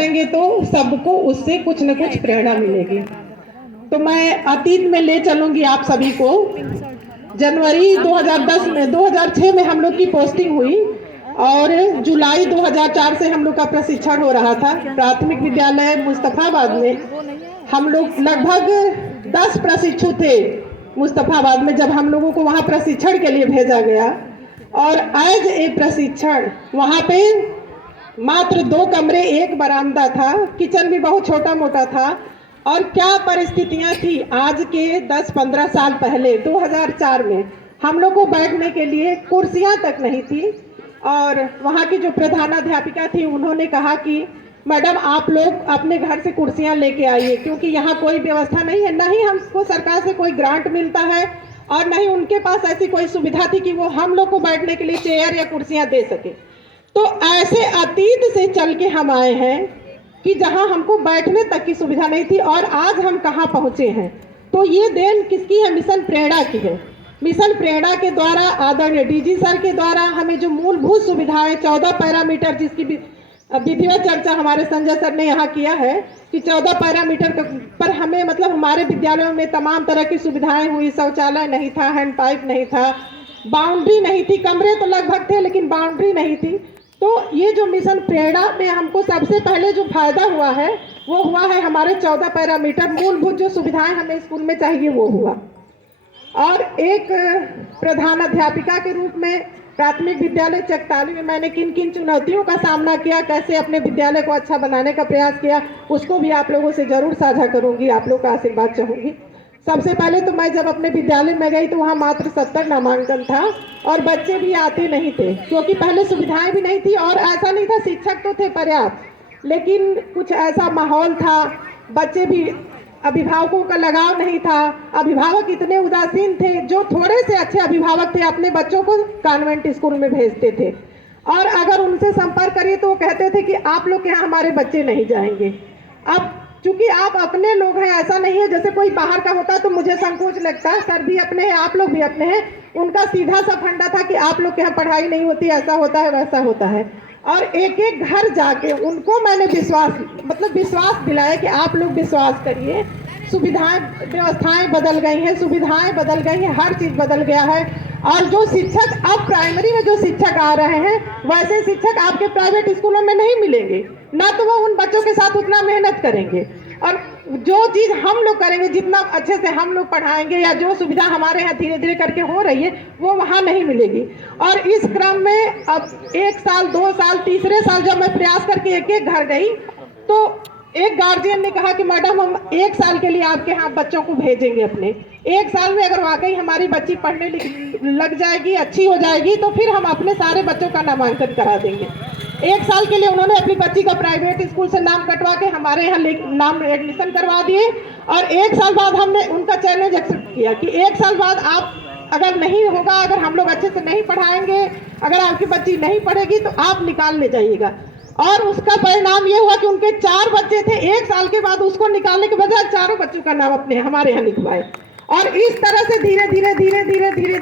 करेंगे तो सबको उससे कुछ न कुछ प्रेरणा मिलेगी। तो मैं अतीत में ले चलूंगी आप सभी को। जनवरी 2010 में 2006 में हम लोग की पोस्टिंग हुई और जुलाई 2004 से हम लोग का प्रशिक्षण हो रहा था प्राथमिक विद्यालय मुस्तफाबाद में। हम लोग लगभग 10 प्रशिक्षु थे मुस्तफाबाद में जब हम लोगों को वहां प्रशिक्षण के लिए भेजा गया। और एज ए प्रशिक्षण वहां पे मात्र 2 कमरे, 1 बरामदा था, किचन भी बहुत छोटा मोटा था। और क्या परिस्थितियां थी आज के 10-15 साल पहले 2004 में हम लोग को बैठने के लिए कुर्सियां तक नहीं थी। और वहाँ की जो प्रधानाध्यापिका थी उन्होंने कहा कि मैडम आप लोग अपने घर से कुर्सियां लेके आइए, क्योंकि यहाँ कोई व्यवस्था नहीं है, ना ही हमको सरकार से कोई ग्रांट मिलता है और ना ही उनके पास ऐसी कोई सुविधा थी कि वो हम लोग को बैठने के लिए चेयर या कुर्सियां दे सके। तो ऐसे अतीत से चल के हम आए हैं कि जहां हमको बैठने तक की सुविधा नहीं थी और आज हम कहां पहुंचे हैं। तो ये देन किसकी है? मिशन प्रेरणा की है। मिशन प्रेरणा के द्वारा आदरणीय डीजी सर के द्वारा हमें जो मूलभूत सुविधाएं 14 पैरामीटर, जिसकी विधिवत चर्चा हमारे संजय सर ने यहाँ किया है कि 14 पैरामीटर पर हमें मतलब हमारे विद्यालयों में तमाम तरह की सुविधाएं हुई। शौचालय नहीं था, हैंड पाइप नहीं था, बाउंड्री नहीं थी, कमरे तो लगभग थे लेकिन बाउंड्री नहीं थी। तो ये जो मिशन प्रेरणा में हमको सबसे पहले जो फायदा हुआ है वो हुआ है हमारे 14 पैरामीटर मूलभूत जो सुविधाएं हमें स्कूल में चाहिए वो हुआ। और एक प्रधानाध्यापिका के रूप में प्राथमिक विद्यालय चकताली में मैंने किन किन चुनौतियों का सामना किया, कैसे अपने विद्यालय को अच्छा बनाने का प्रयास किया, उसको भी आप लोगों से जरूर साझा करूंगी, आप लोग का आशीर्वाद चाहूंगी। सबसे पहले तो मैं जब अपने विद्यालय में गई तो वहाँ मात्र 70 नामांकन था और बच्चे भी आते नहीं थे, क्योंकि पहले सुविधाएं भी नहीं थी और ऐसा नहीं था, शिक्षक तो थे पर्याप्त लेकिन कुछ ऐसा माहौल था, बच्चे भी, अभिभावकों का लगाव नहीं था, अभिभावक इतने उदासीन थे। जो थोड़े से अच्छे अभिभावक थे अपने बच्चों को कॉन्वेंट स्कूल में भेजते थे और अगर उनसे संपर्क करिए तो वो कहते थे कि आप लोग के यहाँ हमारे बच्चे नहीं जाएंगे। अब चूंकि आप अपने लोग हैं, ऐसा नहीं है जैसे कोई बाहर का होता तो मुझे संकोच लगता है। सर भी अपने हैं, आप लोग भी अपने हैं। उनका सीधा सा फंडा था कि आप लोग के यहाँ पढ़ाई नहीं होती, ऐसा होता है वैसा होता है। और एक एक घर जाके उनको मैंने विश्वास दिलाया कि आप लोग विश्वास करिए, सुविधाएं व्यवस्थाएं बदल गई हैं, सुविधाएं बदल गई हैं, हर चीज बदल गया है। और जो शिक्षक अब प्राइमरी में जो शिक्षक आ रहे हैं वैसे शिक्षक आपके प्राइवेट स्कूलों में नहीं मिलेंगे, ना तो वो उन बच्चों के साथ उतना मेहनत करेंगे और जो चीज हम लोग करेंगे, जितना अच्छे से हम लोग पढ़ाएंगे या जो सुविधा हमारे यहाँ धीरे धीरे करके हो रही है वो वहाँ नहीं मिलेगी। और इस क्रम में अब 1 साल 2 साल तीसरे साल जब मैं प्रयास करके एक एक घर गई तो एक गार्जियन ने कहा कि मैडम हम 1 साल के लिए आपके यहाँ बच्चों को भेजेंगे अपने, 1 साल में अगर वाकई हमारी बच्ची पढ़ने लग जाएगी, अच्छी हो जाएगी तो फिर हम अपने सारे बच्चों का नामांकन करा देंगे। 1 साल के लिए उन्होंने अपनी बच्ची का प्राइवेट स्कूल से नाम कटवा के हमारे यहाँ नाम एडमिशन करवा दिए और 1 साल बाद हमने उनका चैलेंज एक्सेप्ट किया कि 1 साल बाद आप अगर नहीं होगा, अगर हम लोग अच्छे से नहीं पढ़ाएंगे, अगर आपकी बच्ची नहीं पढ़ेगी तो आप निकाल ले जाइएगा। और उसका परिणाम ये हुआ कि उनके 4 बच्चे थे, 1 साल के बाद उसको निकालने के बजाय चारों बच्चों का नाम अपने हमारे यहाँ लिखवाए। और इस तरह से धीरे धीरे